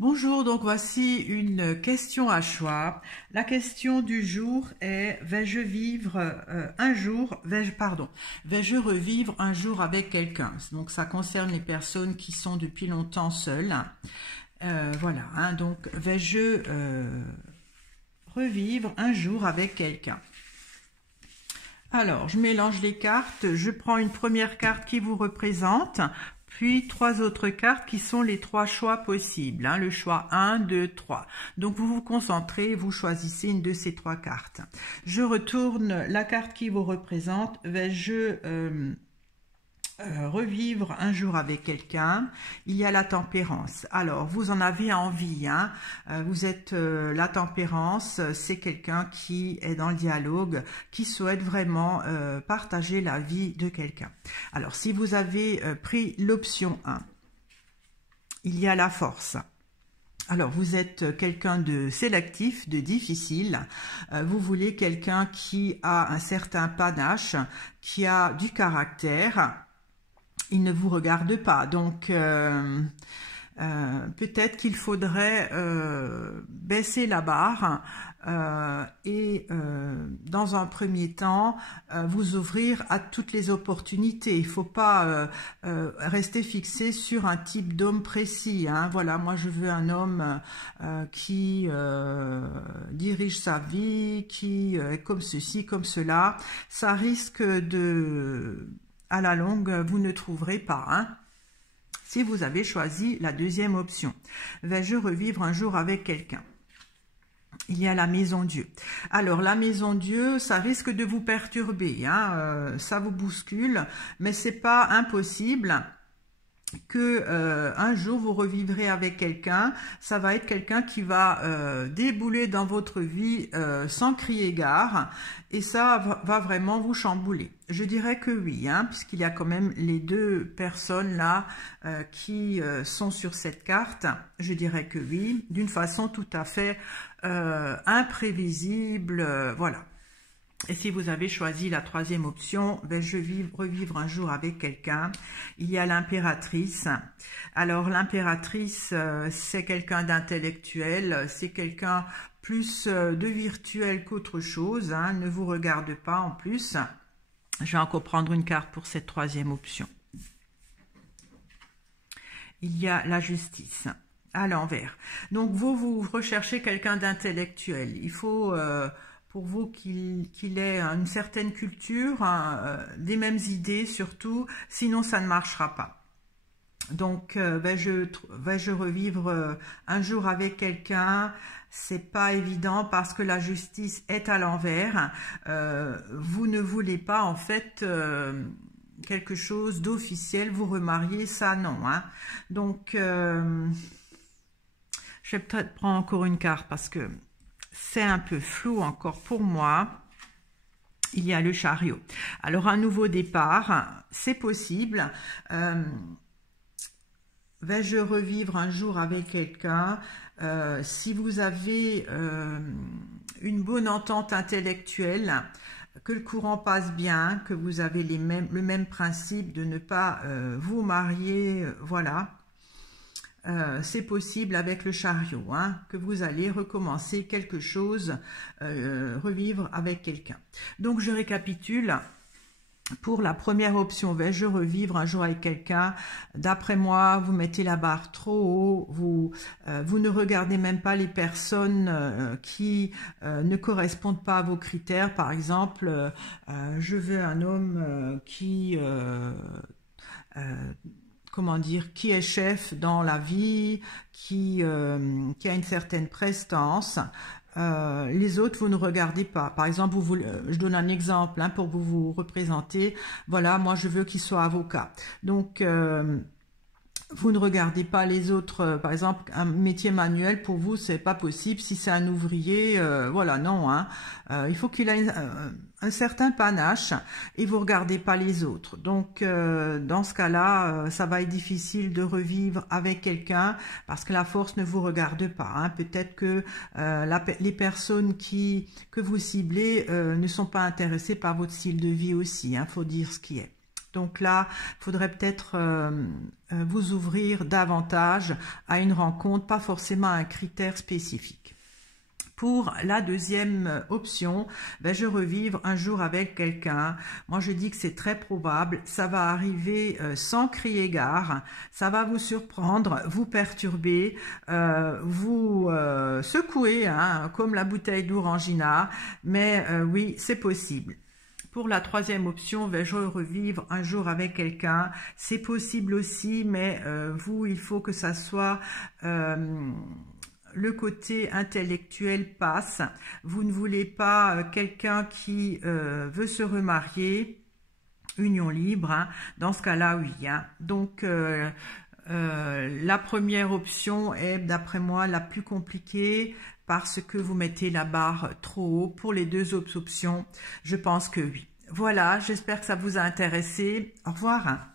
Bonjour, donc voici une question à choix. La question du jour est: vais-je vivre un jour, vais-je revivre un jour avec quelqu'un? Donc ça concerne les personnes qui sont depuis longtemps seules. Voilà, hein, donc vais-je revivre un jour avec quelqu'un? Alors, je mélange les cartes, je prends une première carte qui vous représente, puis trois autres cartes qui sont les trois choix possibles, hein, le choix 1, 2, 3. Donc, vous vous concentrez, vous choisissez une de ces trois cartes. Je retourne la carte qui vous représente, vais-je revivre un jour avec quelqu'un? Il y a la tempérance. Alors, vous en avez envie, hein? Vous êtes la tempérance, c'est quelqu'un qui est dans le dialogue, qui souhaite vraiment partager la vie de quelqu'un. Alors, si vous avez pris l'option 1, il y a la force. Alors, vous êtes quelqu'un de sélectif, de difficile. Vous voulez quelqu'un qui a un certain panache, qui a du caractère. Il ne vous regarde pas, donc peut-être qu'il faudrait baisser la barre et dans un premier temps vous ouvrir à toutes les opportunités. Il ne faut pas rester fixé sur un type d'homme précis, hein. Voilà, moi je veux un homme qui dirige sa vie, qui est comme ceci, comme cela. Ça risque de... À la longue, vous ne trouverez pas, hein, si vous avez choisi la deuxième option. Vais-je revivre un jour avec quelqu'un? Il y a la maison Dieu. Alors, la maison Dieu, ça risque de vous perturber, hein, ça vous bouscule, mais c'est pas impossible que un jour vous revivrez avec quelqu'un. Ça va être quelqu'un qui va débouler dans votre vie sans crier gare, et ça va vraiment vous chambouler. Je dirais que oui, hein, puisqu'il y a quand même les deux personnes là qui sont sur cette carte. Je dirais que oui, d'une façon tout à fait imprévisible, voilà. Et si vous avez choisi la troisième option, vais-je revivre un jour avec quelqu'un? Il y a l'impératrice. Alors l'impératrice, c'est quelqu'un d'intellectuel, c'est quelqu'un plus de virtuel qu'autre chose, hein, ne vous regarde pas en plus. Je vais encore prendre une carte pour cette troisième option. Il y a la justice à l'envers. Donc vous recherchez quelqu'un d'intellectuel. Il faut... pour vous qu'il ait une certaine culture, des mêmes idées surtout, sinon ça ne marchera pas. Donc, vais-je revivre un jour avec quelqu'un? C'est pas évident parce que la justice est à l'envers. Vous ne voulez pas en fait quelque chose d'officiel, vous remarier, ça non, hein. Donc, je vais peut-être prendre encore une carte parce que c'est un peu flou encore pour moi. Il y a le chariot. Alors, un nouveau départ, c'est possible. Vais-je revivre un jour avec quelqu'un? Si vous avez une bonne entente intellectuelle, que le courant passe bien, que vous avez le même principe de ne pas vous marier, voilà. C'est possible avec le chariot, hein, que vous allez recommencer quelque chose, revivre avec quelqu'un. Donc je récapitule. Pour la première option, vais-je revivre un jour avec quelqu'un? D'après moi, vous mettez la barre trop haut, vous ne regardez même pas les personnes qui ne correspondent pas à vos critères. Par exemple, je veux un homme qui... comment dire, qui est chef dans la vie, qui a une certaine prestance. Les autres, vous ne regardez pas. Par exemple, je donne un exemple, hein, pour vous représenter. Voilà, moi, je veux qu'il soit avocat. Donc, vous ne regardez pas les autres. Par exemple, un métier manuel, pour vous, c'est pas possible. Si c'est un ouvrier, voilà, non, hein. Il faut qu'il ait un certain panache et vous regardez pas les autres. Donc, dans ce cas-là, ça va être difficile de revivre avec quelqu'un parce que la force ne vous regarde pas, hein. Peut-être que les personnes que vous ciblez ne sont pas intéressées par votre style de vie aussi, hein. Faut dire ce qui est. Donc là, il faudrait peut-être vous ouvrir davantage à une rencontre, pas forcément à un critère spécifique. Pour la deuxième option, je revivre un jour avec quelqu'un. Moi, je dis que c'est très probable. Ça va arriver sans crier gare. Ça va vous surprendre, vous perturber, vous secouer, hein, comme la bouteille d'Orangina. Mais oui, c'est possible. Pour la troisième option, je revivre un jour avec quelqu'un. C'est possible aussi, mais vous, il faut que ça soit... le côté intellectuel passe. Vous ne voulez pas quelqu'un qui veut se remarier, union libre, hein. Dans ce cas-là, oui. Hein. Donc, la première option est, d'après moi, la plus compliquée parce que vous mettez la barre trop haut. Pour les deux autres options, je pense que oui. Voilà, j'espère que ça vous a intéressé. Au revoir.